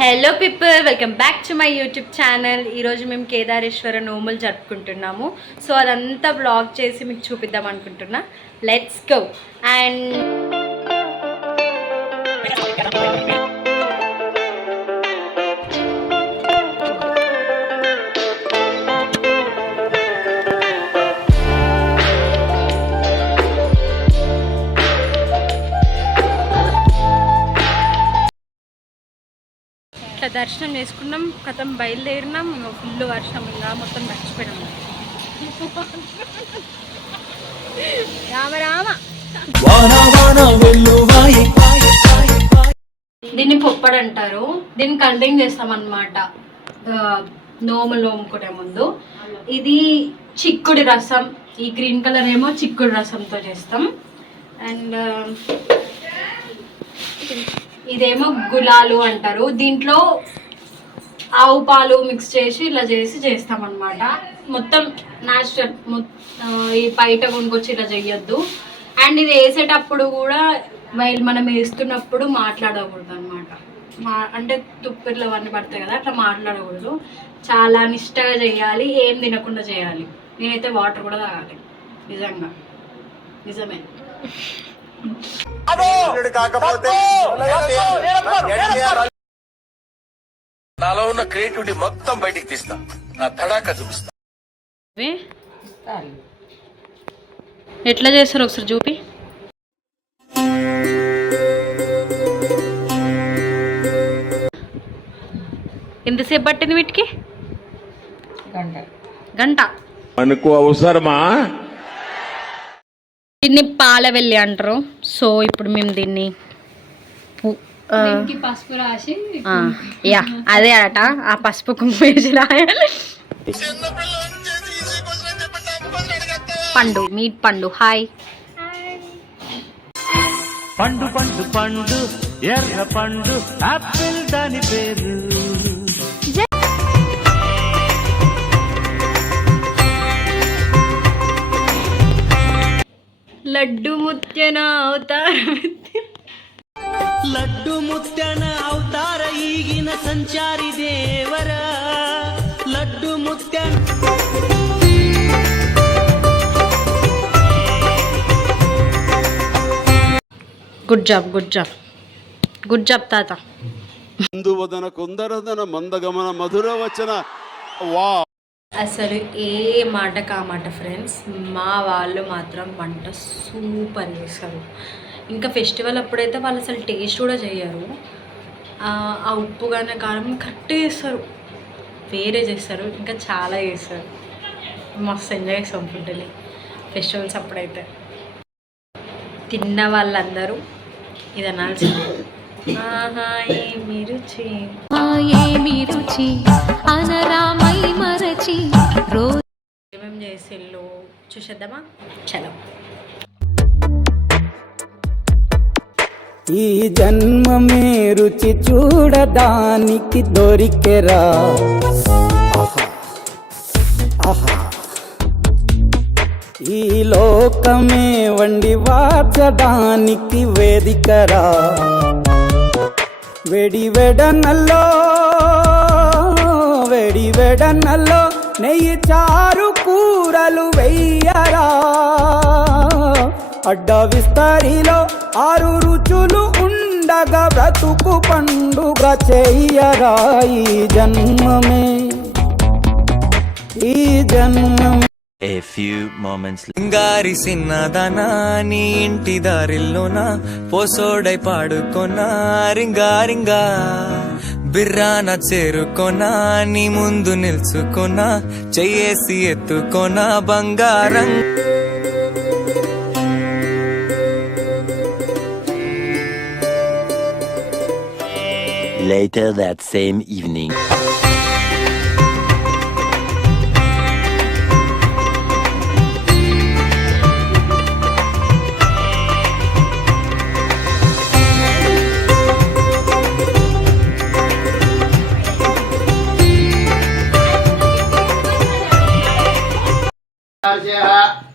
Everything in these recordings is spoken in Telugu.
Hello people, welcome back to my YouTube channel. ఈరోజు మేము కేదారేశ్వర నోములు జరుపుకుంటున్నాము. సో అదంతా వ్లాగ్ చేసి మీకు చూపిద్దాం అనుకుంటున్నా. Let's go. అండ్ ఇట్లా దర్శనం చేసుకున్నాం, కథం బయలుదేరినాం. ఫుల్ వర్షం, ఇంకా మొత్తం మర్చిపోయినాం. రామ రామ. దీన్ని పొప్పడు అంటారు. దీన్ని కంటింగ్ చేస్తాం అన్నమాట నోములు నోముకునే ముందు. ఇది చిక్కుడు రసం, ఈ గ్రీన్ కలర్ ఏమో చిక్కుడు రసంతో చేస్తాం. అండ్ ఇదేమో గులాలు అంటారు. దీంట్లో ఆవు పాలు మిక్స్ చేసి ఇలా చేస్తాం అన్నమాట. మొత్తం న్యాచురల్, ఈ బయట కొనుక్కొచ్చి ఇలా చెయ్యొద్దు. అండ్ ఇది వేసేటప్పుడు కూడా మనం వేస్తున్నప్పుడు మాట్లాడకూడదు అనమాట. అంటే తుప్పిర్లు అవన్నీ పడతాయి కదా, అట్లా మాట్లాడకూడదు. చాలా నిష్టగా చేయాలి, ఏం తినకుండా చేయాలి. నేనైతే వాటర్ కూడా తాగాలి. నిజమే. నాలో ఉన్న క్రియేటివిటీ మొత్తం బయటికి తీస్తా, నా తడాక చూపిస్తా. ఎట్లా చేస్తారు ఒకసారి చూపి. ఎంతసేపు పట్టింది వీటికి? గంట. మనకు అవసరమా? దీన్ని పాలవెల్లి అంటారు. సో ఇప్పుడు మేము దీన్ని పసుపు రాసి అదే అట, ఆ పసుపు కుంకుమ వేసి రాయాలి. పండు, మీట్ పండు. హాయ్. పండు పండు పండు ఎర్ర పండు ఆపిల్ దాని పేరు. లడ్డు ముత్యన అవతార లడ్డు ముత్యన అవతార ఈగిన సంచారి దేవర లడ్డు ముత్యన. Good job, good job, good job తాత. అందువదన కుందరదన మందగమన మధుర వచన. వా అసలు ఏ మాటకు ఆ మాట ఫ్రెండ్స్. మా వాళ్ళు మాత్రం వంట సూపర్ చేస్తారు. ఇంకా ఫెస్టివల్ అప్పుడైతే వాళ్ళు అసలు టేస్ట్ కూడా చేయరు. ఆ ఉప్పు కానీ కారం కరెక్ట్ చేస్తారు, వేరే చేస్తారు, ఇంకా చాలా చేస్తారు. మస్తు ఎంజాయ్ చేస్తాం ఫుడ్ని ఫెస్టివల్స్ అప్పుడైతే. తిన్న వాళ్ళందరూ ఇది అనాల్సింది. ఆహా ఏమి రుచి, ఏమి రుచి అనరామై మరచి ఏమేం చేసిళ్ళు చూసేద్దామా? చలో. ఈ జన్మమే రుచి చూడడానికి దొరికెరా. ఈ లోకమే వండి వాచడానికి వేదికరా. వేడి వెడనల్లో నెయ్యి చారు కూరలు వెయ్యరా. అడ్డ విస్తరిలో 6 రుచులు ఉండగా బ్రతుకు పండుగ చెయ్యరా. ఈ జన్మమే A few moments later. సింగారి సిన్నదనా నీ ఇంటి దారిల్లోనా పోసోడై పాడుకొనా రింగారింగా బిర్రాన చేరుకొనా నీ ముందు నిల్చుకొనా చెయ్యేసి ఎత్తుకొనా బంగారం. Later that same evening.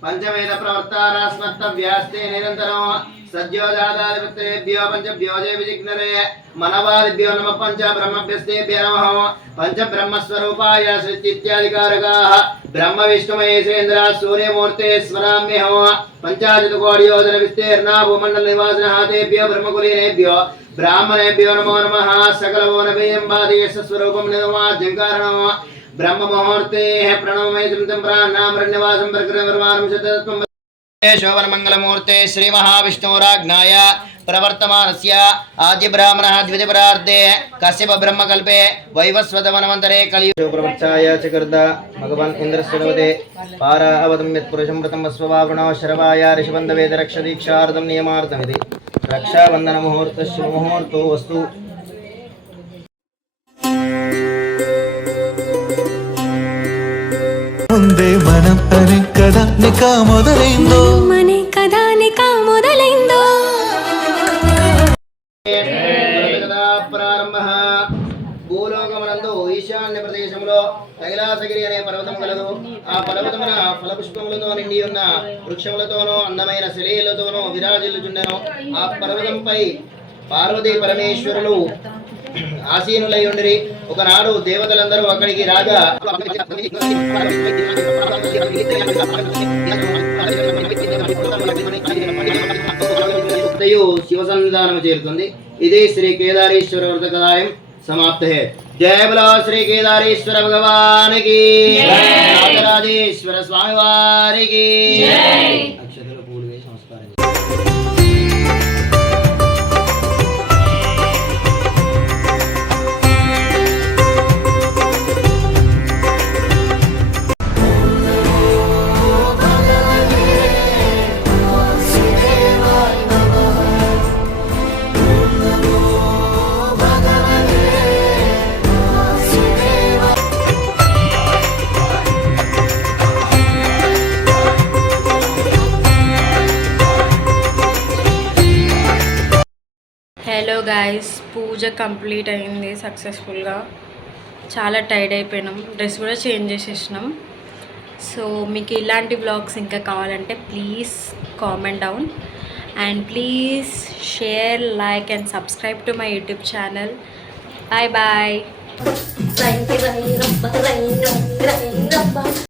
పంచవేద ప్రవర్తారాస్మత్తవ్యాస్తే నిరంతరం సద్యోజాతాదిపుత్రేభ్యో పంచభ్యోజే విజిగ్నరే మనవాదిభ్యో నమ పంచ బ్రహ్మభ్యస్తేభ్య నమః పంచ బ్రహ్మస్వరూపాయ సృష్టిత్యాదికారకాః బ్రహ్మ విష్ణు మహేశ్వేంద్ర సూర్యమూర్తే స్మరామ్యహం పంచాశతకోటియోజన విస్తీర్ణ భూమండల నివాసినః తేభ్యో బ్రహ్మకులీనేభ్యో బ్రాహ్మణేభ్యో నమో నమః సకలభువనభేయంబాదేశ స్వరూపం నిర్మాజ్యంకారణం బ్రహ్మ ముహూర్తే ప్రణవమేతం ప్రాణామరణ్యవాసం ప్రకృతివర్మానం శతత్వం శోభన మంగళమూర్తే శ్రీ మహావిష్ణురాజ్ఞాయ ప్రవర్తమానస్య ఆద్య బ్రాహ్మణः ద్వితీయపరార్ధే కశ్యప బ్రహ్మకల్పే వైవస్వతమన్వంతరే కలియుగ ప్రవర్చాయ చకర్ద భగవాన్ ఇంద్రస్వదే పారా అవతం యత్పురుషం వ్రతం వస్వవావృణో శరవాయ ఋషిబంధవేద రక్షదీక్షార్థం నియమార్థమిది రక్షాబంధన ముహూర్తస్య ముహూర్తో వస్తు ಮುಂದೆ మనం అనే కథ నికా మొదలైందో మనే కదా నికా మొదలైందో ప్రారంభ భూలోకమునందు ఈశాన్య ప్రదేశంలో కైలాసగిరి అనే పర్వతం కలదు. ఆ పర్వతమున ఫలపుష్పములతో నిండి ఉన్న వృక్షములతోనూ అందమైన శిలీలతోనూ విరాజిల్లుచుండెను. ఆ పర్వతంపై పార్వతీ పరమేశ్వరులు ఆసీనులై ఉండిరి. ఒకనాడు దేవతలందరూ అక్కడికి రాగా శివ సన్నిధానం చేరుతుంది. ఇది శ్రీ కేదారేశ్వర వ్రత కథాయం సమాప్తే. జయ బలో శ్రీ కేదారేశ్వర భగవానికి, రాజరాజేశ్వర స్వామి వారికి. అక్షతలు పూలు వేసి నమస్కారం. హలో గాయస్, పూజ కంప్లీట్ అయింది సక్సెస్ఫుల్గా. చాలా టైర్డ్ అయిపోయినాం, డ్రెస్ కూడా చేంజ్ చేసేసినాం. సో మీకు ఇలాంటి వ్లాగ్స్ ఇంకా కావాలంటే please comment down and please share, like and subscribe to my YouTube channel. Bye bye.